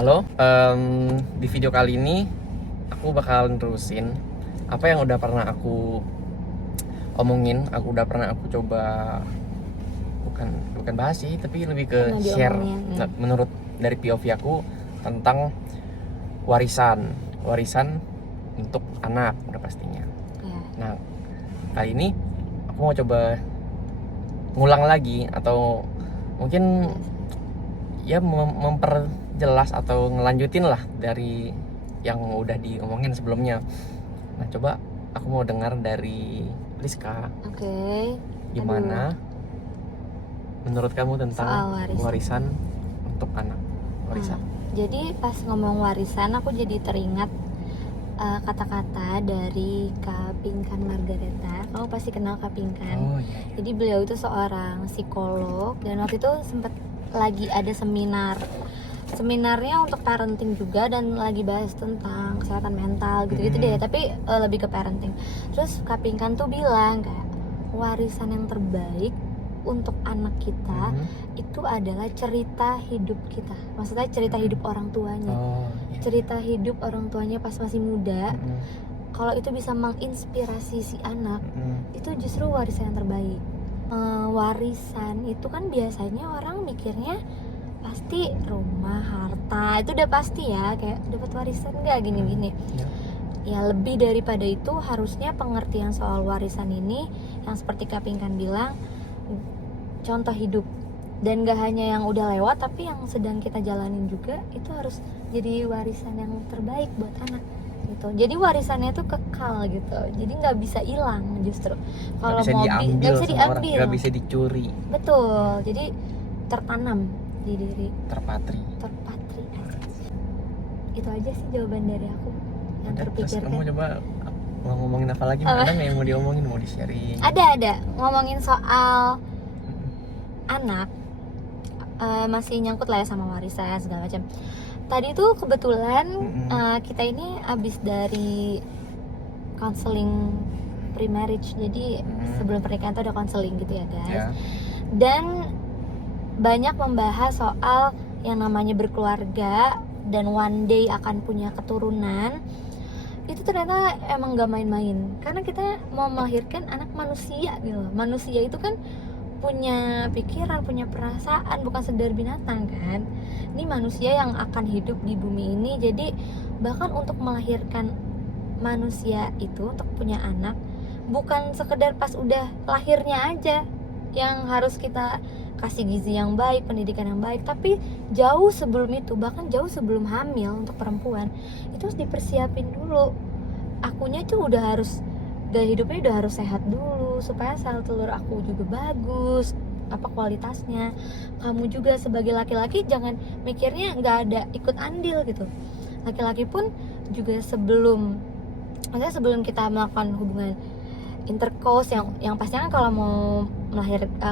Halo, di video kali ini aku bakal nerusin apa yang udah pernah aku omongin, udah pernah aku coba bukan bahas sih, tapi lebih ke Pernah share diomongin, menurut dari POV aku tentang warisan untuk anak udah pastinya. Ya. Nah, kali ini aku mau coba ngulang lagi atau mungkin ya memperjelas atau ngelanjutin lah dari yang udah diomongin sebelumnya. Nah, coba aku mau dengar dari Rizka, Oke. gimana menurut kamu tentang Soal warisan. untuk anak, warisan. Jadi pas ngomong warisan aku jadi teringat kata-kata dari Kak Pinkan Margareta. Kamu pasti kenal Kak Pinkan. Oh iya. Jadi beliau itu seorang psikolog dan waktu itu sempat lagi ada seminarnya untuk parenting juga, dan lagi bahas tentang kesehatan mental gitu-gitu deh, tapi lebih ke parenting. Terus Kak Pinkan tuh bilang kayak warisan yang terbaik untuk anak kita itu adalah cerita hidup kita. Maksudnya cerita hidup orang tuanya. Oh iya. Cerita hidup orang tuanya pas masih muda. Kalau itu bisa menginspirasi si anak, itu justru warisan yang terbaik. Warisan itu kan biasanya orang mikirnya pasti rumah, harta, itu udah pasti ya, kayak dapat warisan nggak gini-gini. Ya lebih daripada itu harusnya pengertian soal warisan ini yang seperti Kak Pinkan bilang, contoh hidup. Dan gak hanya yang udah lewat, tapi yang sedang kita jalanin juga itu harus jadi warisan yang terbaik buat anak gitu. Jadi warisannya tuh kekal gitu, jadi nggak bisa hilang justru. Kalau mobil nggak bisa diambil, nggak bisa dicuri. Betul, jadi tertanam di diri, terpatri. Itu aja sih jawaban dari aku yang Terus terpikirkan. kamu coba mau ngomongin apa lagi? Ada nggak yang mau diomongin, mau di-sharing? Ada ngomongin soal anak, masih nyangkut lah ya sama warisan segala macam. Tadi tuh kebetulan kita ini abis dari counseling pre-marriage, jadi sebelum pernikahan tuh ada counseling gitu ya guys. Ya. Dan banyak membahas soal yang namanya berkeluarga dan one day akan punya keturunan. Itu ternyata emang gak main-main, karena kita mau melahirkan anak manusia gitu loh. Manusia itu kan punya pikiran, punya perasaan, bukan sekedar binatang kan. Ini manusia yang akan hidup di bumi ini. Jadi bahkan untuk melahirkan manusia itu, untuk punya anak, bukan sekedar pas udah lahirnya aja yang harus kita kasih gizi yang baik, pendidikan yang baik, tapi jauh sebelum itu, bahkan jauh sebelum hamil untuk perempuan, itu harus dipersiapin dulu. Akunya tuh udah harus, gaya hidupnya udah harus sehat dulu supaya sel telur aku juga bagus, apa kualitasnya. Kamu juga sebagai laki-laki jangan mikirnya nggak ada ikut andil gitu. Laki-laki pun juga sebelum kita melakukan hubungan intercourse yang pastinya kan kalau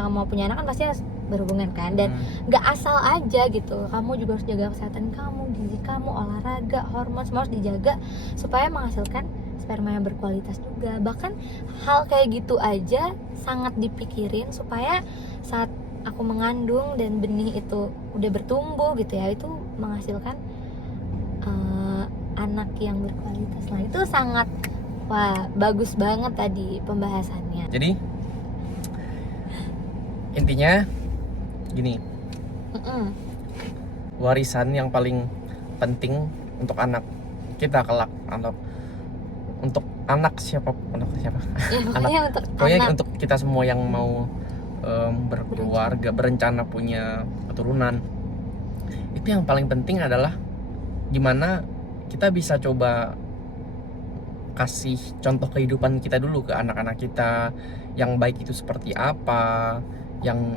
mau punya anak kan pasti harus berhubungan kan, dan nggak asal aja gitu. Kamu juga harus jaga kesehatan kamu, gizi kamu, olahraga, hormon semua harus dijaga supaya menghasilkan sperma yang berkualitas juga. Bahkan hal kayak gitu aja sangat dipikirin supaya saat aku mengandung dan benih itu udah bertumbuh gitu ya, itu menghasilkan anak yang berkualitas. Nah itu sangat, wah bagus banget tadi pembahasannya. Jadi intinya gini, warisan yang paling penting untuk anak kita kelak, atau untuk anak siapa Ya, anak, pokoknya untuk kita semua yang mau berkeluarga, berencana punya keturunan, itu yang paling penting adalah gimana kita bisa coba kasih contoh kehidupan kita dulu ke anak-anak kita. Yang baik itu seperti apa, yang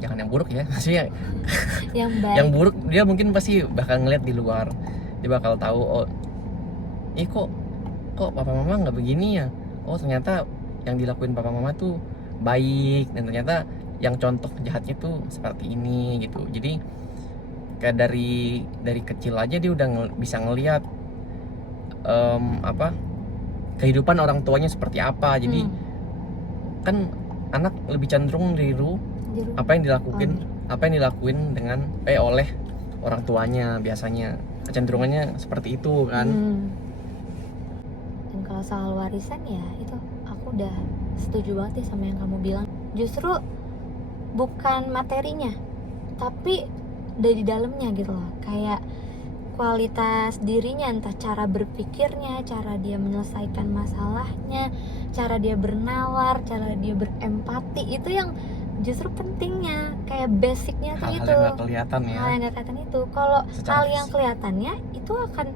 jangan yang buruk ya, maksudnya yang baik. Yang buruk dia mungkin pasti bakal ngeliat di luar, dia bakal tahu, oh kok papa mama nggak begini ya, oh ternyata yang dilakuin papa mama tuh baik, dan ternyata yang contoh jahatnya tuh seperti ini gitu. Jadi kayak dari kecil aja dia udah bisa ngelihat kehidupan orang tuanya seperti apa. Jadi kan anak lebih cenderung niru apa yang dilakuin dengan oleh orang tuanya biasanya kecenderungannya seperti itu kan. Dan kalau soal warisan ya itu aku udah setuju banget nih sama yang kamu bilang. Justru bukan materinya, tapi dari dalamnya gitu loh. Kayak kualitas dirinya, entah cara berpikirnya, cara dia menyelesaikan masalahnya, cara dia bernalar, cara dia berempati, itu yang justru pentingnya, kayak basicnya tuh Hal-hal itu. yang nggak kelihatan ya. Hal yang nggak kelihatan itu. Kalau Secara hal yang fisik. kelihatannya itu akan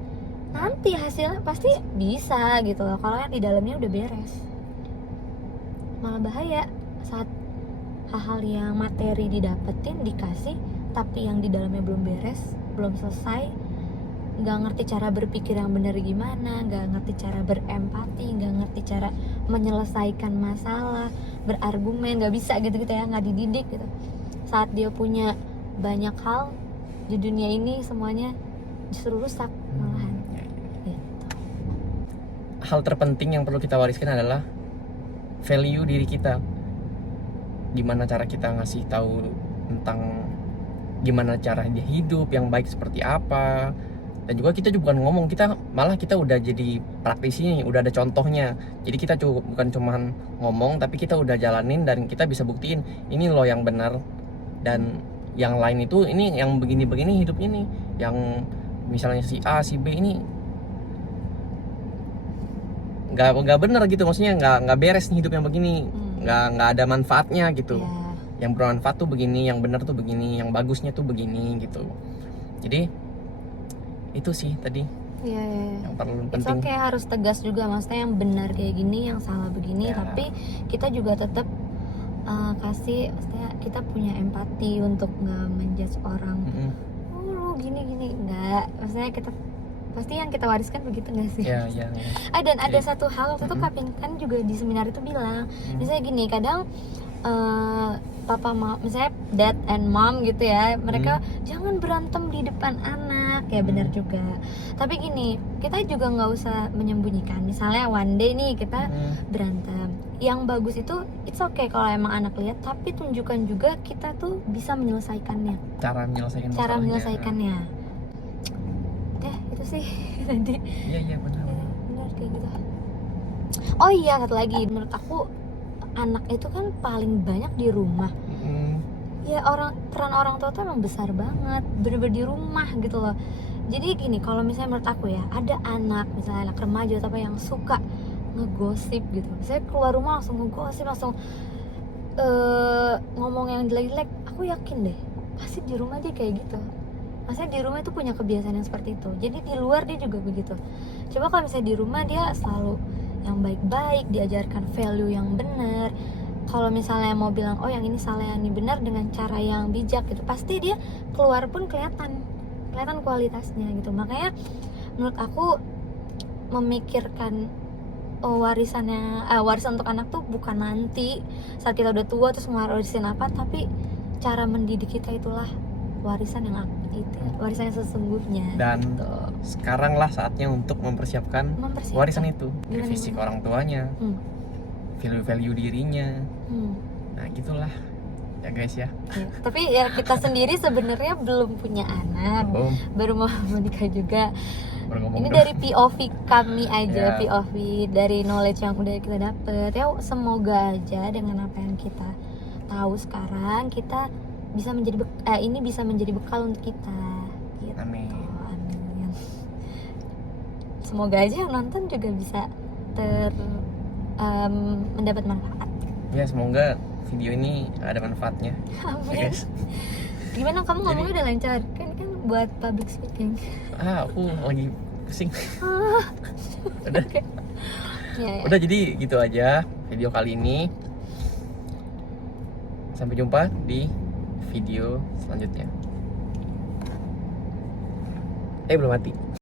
nanti hasilnya pasti bisa gitu loh. Kalau yang di dalamnya udah beres, malah bahaya saat hal-hal yang materi didapetin, dikasih, tapi yang di dalamnya belum beres, belum selesai, nggak ngerti cara berpikir yang benar gimana, nggak ngerti cara berempati, nggak ngerti cara menyelesaikan masalah, berargumen, nggak bisa gitu-gitu ya, nggak dididik gitu. Saat dia punya banyak hal di dunia ini, semuanya justru rusak malahan. Gitu. Hal terpenting yang perlu kita wariskan adalah value diri kita. Gimana cara kita ngasih tahu tentang gimana cara dia hidup yang baik seperti apa. Dan juga kita juga bukan ngomong, kita udah jadi praktisi, udah ada contohnya. Jadi kita bukan cuman ngomong, tapi kita udah jalanin dan kita bisa buktiin ini loh yang benar. Dan yang lain itu ini yang begini-begini hidupnya nih, yang misalnya si A, si B ini nggak benar gitu, maksudnya nggak beres nih hidup yang begini, nggak ada manfaatnya gitu. Ya. Yang bermanfaat tuh begini, yang benar tuh begini, yang bagusnya tuh begini gitu. Jadi itu sih tadi Iya. yang perlu It's penting. okay, harus tegas juga, maksudnya yang benar kayak gini, yang salah begini, Ya. tapi kita juga tetap kasih, maksudnya kita punya empati untuk nggak menjudge orang. Oh lu gini nggak, maksudnya kita pasti yang kita wariskan begitu nggak sih? Ya. Dan ada Jadi, satu hal waktu itu Kapin kan juga di seminar itu bilang, misalnya gini, kadang papa mama, misalnya dad and mom gitu ya, mereka jangan berantem di depan anak, ya benar juga. Tapi gini, kita juga nggak usah menyembunyikan. Misalnya one day nih kita berantem, yang bagus itu it's okay kalau emang anak lihat, tapi tunjukkan juga kita tuh bisa menyelesaikannya, cara menyelesaikannya. Itu sih tadi. Iya benar. Benar kayak gitu. Oh iya, satu lagi, menurut aku anak itu kan paling banyak di rumah. Ya peran orang tua tuh emang besar banget, bener-bener di rumah gitu loh. Jadi gini, kalau misalnya menurut aku ya, ada anak, misalnya anak remaja atau apa yang suka ngegosip gitu, misalnya keluar rumah langsung ngegosip, langsung ngomong yang jelek-jelek, aku yakin deh pasti di rumah dia kayak gitu. Maksudnya di rumah itu punya kebiasaan yang seperti itu, jadi di luar dia juga begitu. Coba kalau misalnya di rumah dia selalu yang baik-baik, diajarkan value yang benar. Kalau misalnya mau bilang oh yang ini salah, yang ini benar, dengan cara yang bijak gitu, pasti dia keluar pun kelihatan kualitasnya gitu. Makanya menurut aku memikirkan warisan untuk anak tuh bukan nanti saat kita udah tua terus ngewarisin apa, tapi cara mendidik kita itulah warisan yang sesungguhnya. Dan gitu. sekarang lah saatnya untuk mempersiapkan warisan itu, dari fisik orang tuanya, value dirinya. Nah gitulah ya guys ya. Tapi ya kita sendiri sebenarnya belum punya anak, baru mau menikah juga. Ini dari POV kami aja, POV dari knowledge yang udah kita dapet ya. Semoga aja dengan apa yang kita tahu sekarang, kita bisa menjadi bekal untuk kita gitu. Amin. Semoga aja yang nonton juga bisa mendapat manfaat. Ya semoga video ini ada manfaatnya. Amin. Ya, guys. Gimana kamu ngomongnya udah lancar? Kan buat public speaking. Aku lagi pusing. Udah. Okay. Ya. Udah, jadi gitu aja video kali ini. Sampai jumpa di video selanjutnya. Belum mati.